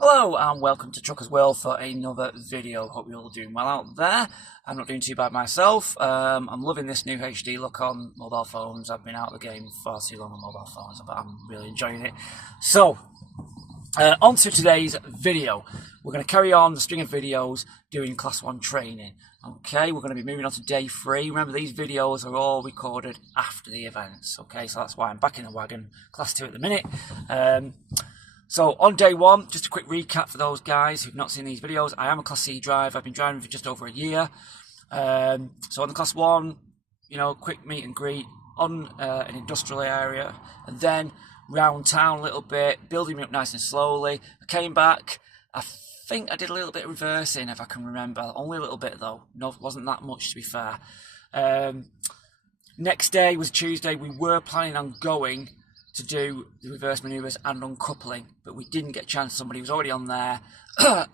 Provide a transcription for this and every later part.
Hello and welcome to Truckers World for another video. Hope you're all doing well out there. I'm not doing too bad myself. I'm loving this new HD look on mobile phones. I've been out of the game far too long on mobile phones, but I'm really enjoying it. So, on to today's video. We're going to carry on the string of videos doing Class 1 training. Okay, we're going to be moving on to day 3. Remember, these videos are all recorded after the events. Okay, so that's why I'm back in the wagon. Class 2 at the minute. So on day 1, just a quick recap for those guys who've not seen these videos. I am a Class C driver. I've been driving for just over a year. So on the Class 1, quick meet and greet on an industrial area, and then round town a little bit, building me up nice and slowly. I came back. I think I did a little bit of reversing, if I can remember. Only a little bit though. No, wasn't that much, to be fair. Next day was Tuesday. We were planning on going to do the reverse manoeuvres and uncoupling, but we didn't get a chance. Somebody was already on there.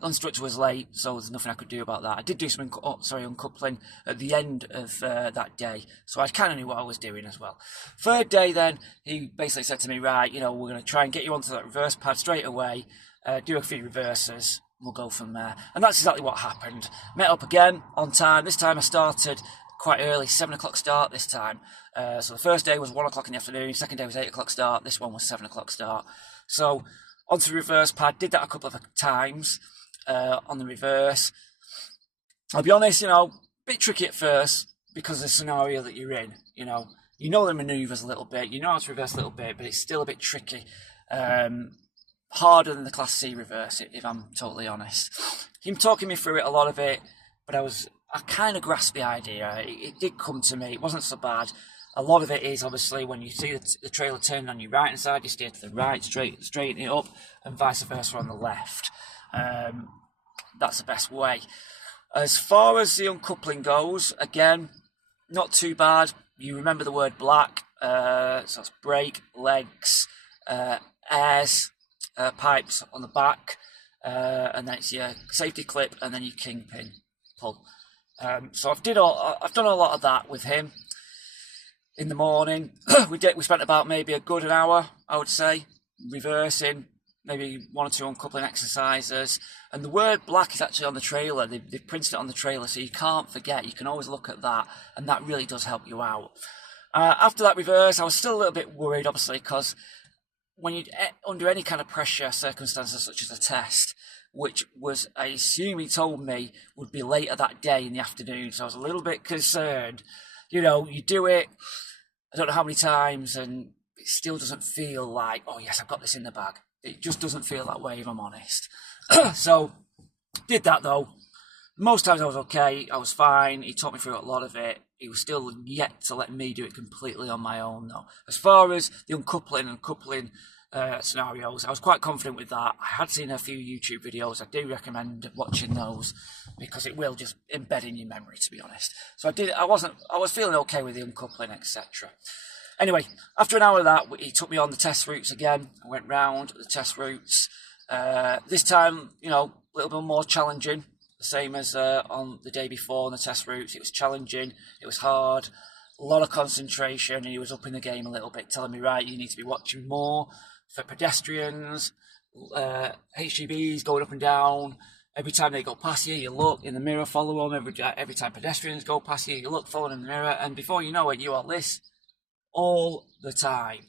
Instructor was late, so there's nothing I could do about that. I did do some uncoupling at the end of that day, so I kind of knew what I was doing as well. Third day then, he basically said to me, right, we're going to try and get you onto that reverse pad straight away, do a few reverses, we'll go from there. And that's exactly what happened. Met up again on time. This time I started quite early, 7 o'clock start this time. So the first day was 1 o'clock in the afternoon, second day was 8 o'clock start, this one was 7 o'clock start. So onto the reverse pad, did that a couple of times on the reverse. I'll be honest, a bit tricky at first because of the scenario that you're in. You know the manoeuvres a little bit, you know how to reverse a little bit, but it's still a bit tricky. Harder than the Class C reverse, if I'm totally honest. Him talking me through it, a lot of it, but I kind of grasped the idea. It did come to me. It wasn't so bad. A lot of it is obviously when you see the trailer turning on your right hand side, you steer to the right, straighten it up, and vice versa on the left. That's the best way. As far as the uncoupling goes, again, not too bad. You remember the word black, so it's brake, legs, airs, pipes on the back, and then it's your safety clip, and then your kingpin pull. So I've done a lot of that with him. In the morning, we spent about maybe a good hour, I would say, reversing, maybe 1 or 2 uncoupling exercises. And the word black is actually on the trailer. They've printed it on the trailer, so you can't forget. You can always look at that, and that really does help you out. After that reverse, I was still a little bit worried, obviously, because when you're under any kind of pressure, circumstances such as a test, which was, I assume he told me, would be later that day in the afternoon, so I was a little bit concerned. You do it, I don't know how many times, and it still doesn't feel like, oh yes, I've got this in the bag. It just doesn't feel that way, if I'm honest. So, did that though. Most times I was okay, I was fine. He taught me through a lot of it. He was still yet to let me do it completely on my own though. As far as the uncoupling and coupling scenarios, I was quite confident with that. I had seen a few YouTube videos. I do recommend watching those because it will just embed in your memory, to be honest. So I was feeling okay with the uncoupling, etc. Anyway, after an hour of that, he took me on the test routes again. I went round the test routes. This time, a little bit more challenging, the same as on the day before on the test routes. It was challenging, it was hard, a lot of concentration, and he was up in the game a little bit, telling me, right, you need to be watching more for pedestrians, HGVs going up and down. Every time they go past you, you look in the mirror, follow them. Every time pedestrians go past you, you look, follow them in the mirror, and before you know it, you are this all the time.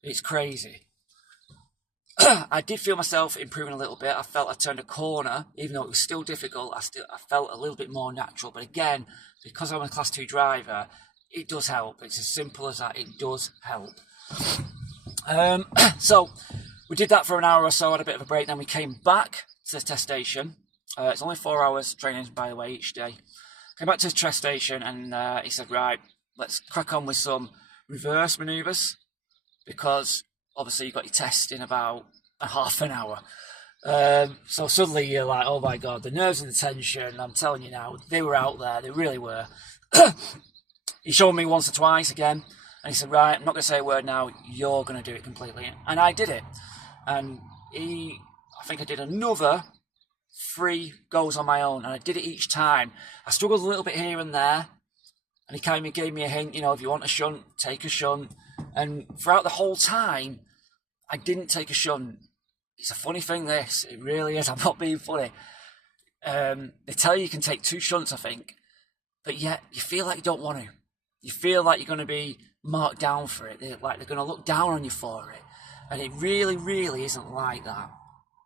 It's crazy. I did feel myself improving a little bit. I felt I turned a corner, even though it was still difficult. I felt a little bit more natural. But again, because I'm a Class 2 driver, it does help. It's as simple as that. It does help. So we did that for an hour or so, had a bit of a break, then we came back to the test station. It's only 4 hours training, by the way, each day. Came back to the test station, and he said, right, let's crack on with some reverse manoeuvres, because obviously you've got your test in about a half an hour. So suddenly you're like, oh my God, the nerves and the tension, I'm telling you now, they were out there, they really were. He showed me once or twice again, and he said, right, I'm not going to say a word now, you're going to do it completely. And I did it. And I think I did another 3 goes on my own, and I did it each time. I struggled a little bit here and there, and he kind of gave me a hint, if you want a shunt, take a shunt. And throughout the whole time, I didn't take a shunt. it's a funny thing, this. It really is. I'm not being funny. They tell you can take 2 shunts, I think, but yet you feel like you don't want to. You feel like you're going to be marked down for it. They're going to look down on you for it. And it really, really isn't like that.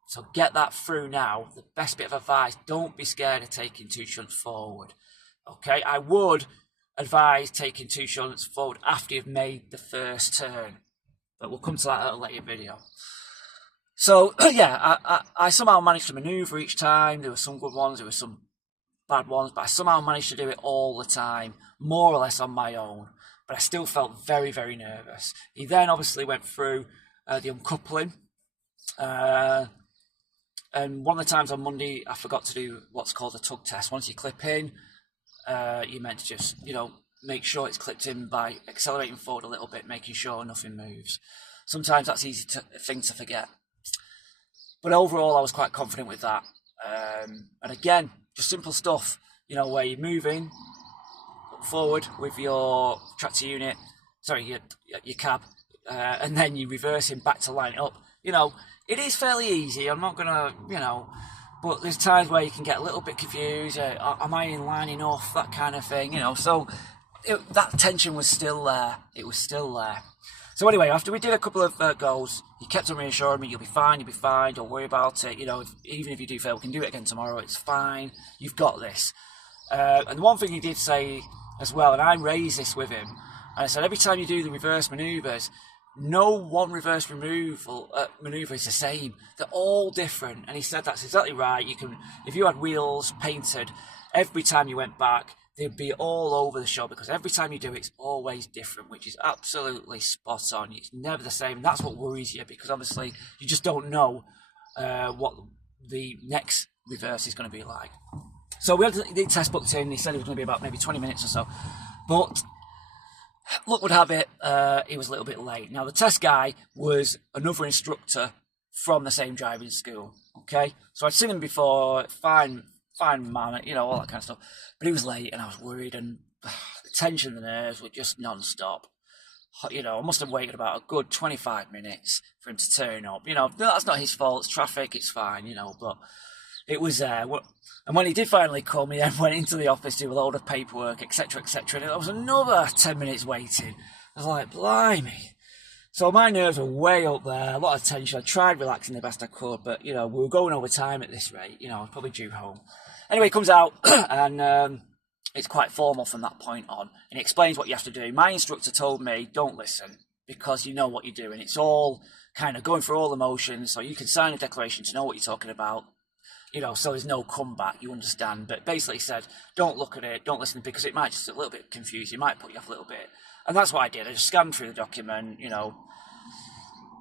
So get that through now. The best bit of advice, don't be scared of taking 2 shunts forward. Okay, I would advise taking 2 shunts forward after you've made the first turn. But we'll come to that at a later video. So, yeah, I somehow managed to manoeuvre each time. There were some good ones, there were some bad ones, but I somehow managed to do it all the time, more or less on my own. But I still felt very, very nervous. He then obviously went through the uncoupling. And one of the times on Monday, I forgot to do what's called a tug test. Once you clip in, you're meant to just, make sure it's clipped in by accelerating forward a little bit, making sure nothing moves. Sometimes that's easy thing to forget. But overall, I was quite confident with that. And again, just simple stuff, where you're moving forward with your tractor unit, your cab, and then you reversing back to line it up. It is fairly easy. I'm not going to, but there's times where you can get a little bit confused. Am I in line enough? That kind of thing, So that tension was still there. It was still there. So anyway, after we did a couple of goals, he kept on reassuring me, you'll be fine, don't worry about it. Even if you do fail, we can do it again tomorrow. It's fine. You've got this. And one thing he did say as well, and I raised this with him, and I said, every time you do the reverse manoeuvres, no one reverse manoeuvre is the same. They're all different. And he said that's exactly right. If you had wheels painted, every time you went back, they'd be all over the show, because every time you do it, it's always different, which is absolutely spot on. It's never the same. And that's what worries you, because obviously you just don't know what the next reverse is going to be like. So we had the test booked in. He said it was going to be about maybe 20 minutes or so. But luck would have it, he was a little bit late. Now, the test guy was another instructor from the same driving school, okay? So I'd seen him before, fine man, all that kind of stuff. But he was late, and I was worried, and the tension and the nerves were just non-stop. I must have waited about a good 25 minutes for him to turn up. That's not his fault, it's traffic, it's fine, but it was there. And when he did finally come, he then went into the office to do a load of paperwork, etc., etc. And there was another 10 minutes waiting. I was like, blimey. So my nerves were way up there, a lot of tension. I tried relaxing the best I could, but, we were going over time at this rate. I was probably due home. Anyway, he comes out, and it's quite formal from that point on. And he explains what you have to do. My instructor told me, don't listen, because you know what you're doing. It's all kind of going through all the motions, so you can sign a declaration to know what you're talking about. So there's no comeback, you understand. But basically said, don't look at it, don't listen, because it might just a little bit confuse you, might put you off a little bit. And that's what I did. I just scanned through the document,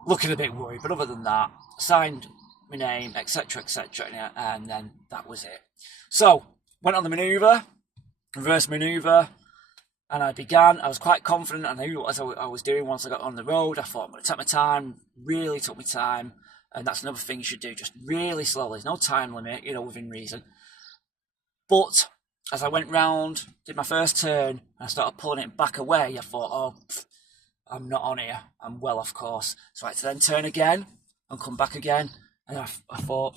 looking a bit worried. But other than that, signed my name, etc., etc., and then that was it. So, went on the manoeuvre, reverse manoeuvre, and I began. I was quite confident. I knew what I was doing once I got on the road. I thought, I'm going to take my time, really took my time. And that's another thing you should do, just really slowly. There's no time limit, within reason. But as I went round, did my first turn, and I started pulling it back away, I thought, I'm not on here. I'm well off course. So I had to then turn again and come back again. And I thought,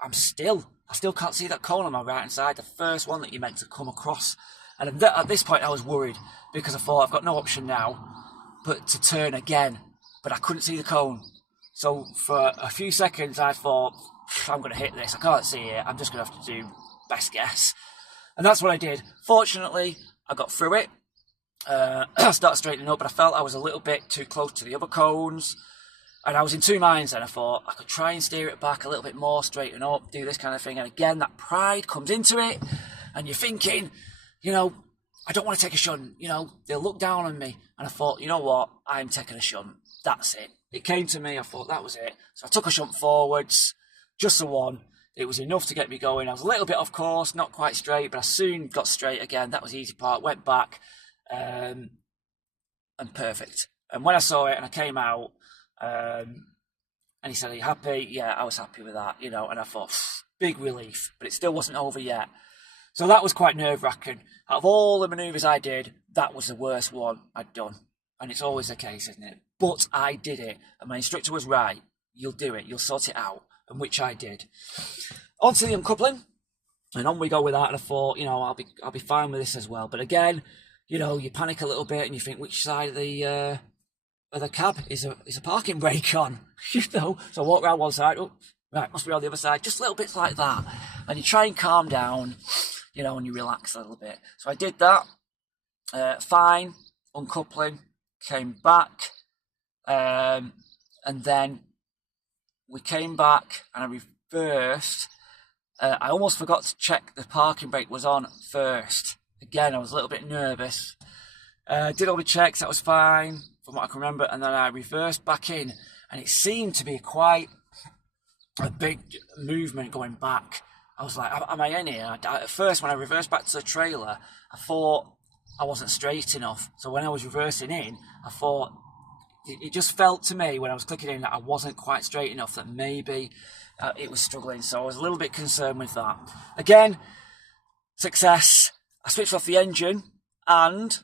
I still can't see that cone on my right-hand side, the first one that you're meant to come across. And at this point, I was worried, because I thought, I've got no option now but to turn again. But I couldn't see the cone. So for a few seconds, I thought, I'm going to hit this. I can't see it. I'm just going to have to do best guess. And that's what I did. Fortunately, I got through it. I started straightening up, but I felt I was a little bit too close to the other cones. And I was in two minds, and I thought I could try and steer it back a little bit more, straighten up, do this kind of thing. And again, that pride comes into it, and you're thinking, I don't want to take a shunt. They'll look down on me. And I thought, you know what? I'm taking a shunt. That's it. It came to me, I thought that was it. So I took a shunt forwards, just the one. It was enough to get me going. I was a little bit off course, not quite straight, but I soon got straight again. That was the easy part. Went back, and perfect. And when I saw it and I came out, and he said, are you happy? Yeah, I was happy with that, and I thought, big relief, but it still wasn't over yet. So that was quite nerve-wracking. Out of all the manoeuvres I did, that was the worst one I'd done. And it's always the case, isn't it? But I did it, and my instructor was right. you'll do it, you'll sort it out, and which I did. On to the uncoupling, and on we go with that, and I thought, you know, I'll be fine with this as well. But again, you know, you panic a little bit, and you think, which side of the cab is a parking brake on? You know, so I walk around one side, oh, right, must be on the other side, just little bits like that. And you try and calm down, you know, and you relax a little bit. So I did that, fine, uncoupling, came back, and then we came back and I reversed. I almost forgot to check the parking brake was on first. Again, I was a little bit nervous. Did all the checks, that was fine, from what I can remember, and then I reversed back in, and it seemed to be quite a big movement going back. I was like, am I in here? At first, when I reversed back to the trailer, I thought I wasn't straight enough. So when I was reversing in, I thought, it just felt to me when I was clicking in that I wasn't quite straight enough, that maybe it was struggling. So I was a little bit concerned with that. Again, success. I switched off the engine and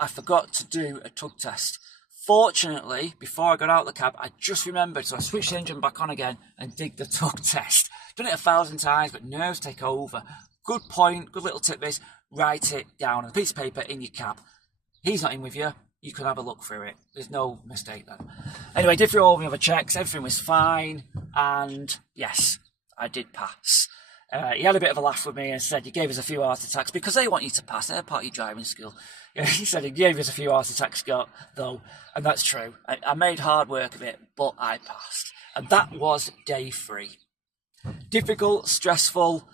I forgot to do a tug test. Fortunately, before I got out of the cab, I just remembered, so I switched the engine back on again and did the tug test. Done it 1,000 times, but nerves take over. Good point, good little tip is, write it down on a piece of paper in your cab. He's not in with you, you can have a look through it. There's no mistake then. Anyway, did through all the other checks, everything was fine, and yes, I did pass. He had a bit of a laugh with me and said, you gave us a few heart attacks because they want you to pass. They're part of your driving school. He said he gave us a few heart attacks, Scott, though, and that's true. I made hard work of it, but I passed. And that was day 3. Difficult, stressful,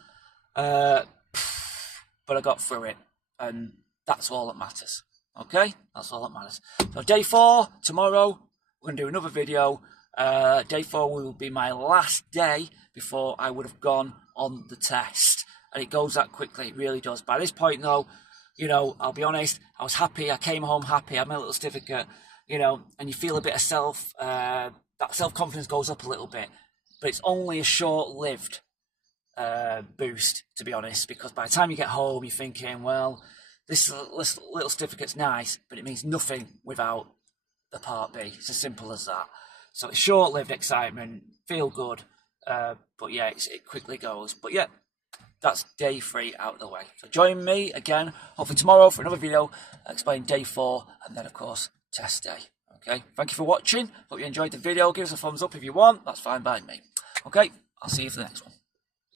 but I got through it, and that's all that matters. Okay? That's all that matters. So day 4, tomorrow, we're going to do another video. Day 4 will be my last day before I would have gone on the test. And it goes that quickly, it really does. By this point though, you know, I'll be honest, I was happy, I came home happy, I had my little certificate, you know, and you feel a bit of that self-confidence goes up a little bit. But it's only a short-lived boost, to be honest, because by the time you get home, you're thinking, well, this little certificate's nice, but it means nothing without the Part B. It's as simple as that. So it's short-lived excitement, feel good, but yeah, it quickly goes. But yeah, that's day 3 out of the way. So join me again, hopefully tomorrow, for another video explaining day 4, and then of course test day. Okay, thank you for watching. Hope you enjoyed the video. Give us a thumbs up if you want. That's fine by me. Okay, I'll see you for the next one.